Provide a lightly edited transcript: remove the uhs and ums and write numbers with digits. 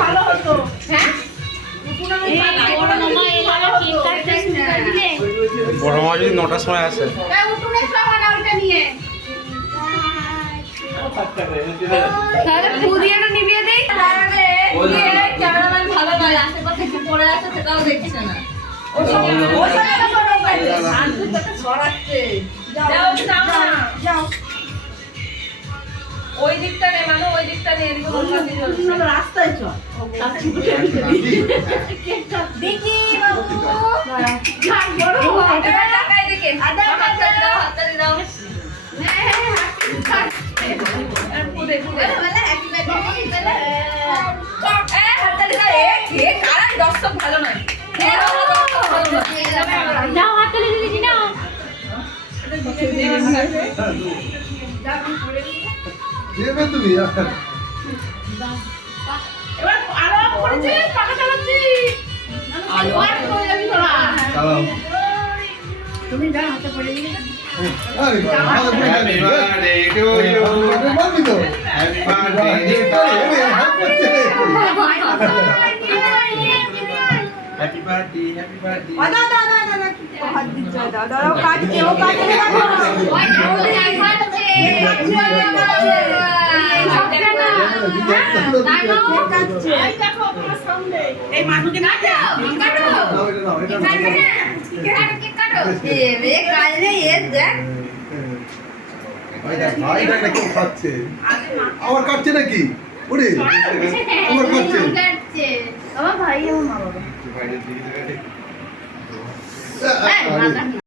ভালো হতো। হ্যাঁ বড় মা যদি 9টার সময় আসে তাহলে পুদিয়াটা নিভিয়ে দেই। ক্যামেরাম্যান ভালো নয়, আশেপাশে কি পড়ে আছে সেটাও দেখছে না। ওই দিকটা নে মানে ওই দিকটা নে রাস্তায় চল দেখি বাবু ভালো নয় তুমি এবার আলো করেছি পাখা চালাচ্ছি তুমি যা হাতে পড়ে দিলে আরে হ্যাপি বার্থডে টু ইউ বলবি তো হ্যাপি বার্থডে হ্যাপি বার্থডে দাদা দাদা দাদা হাত দিচ্ছে দাদা কাটছে ও কাটছে এই মানুষকে না কাটো আমার কাটছে নাকি ওরে আমার কাটছে আমার ভাই আমার মা বাবা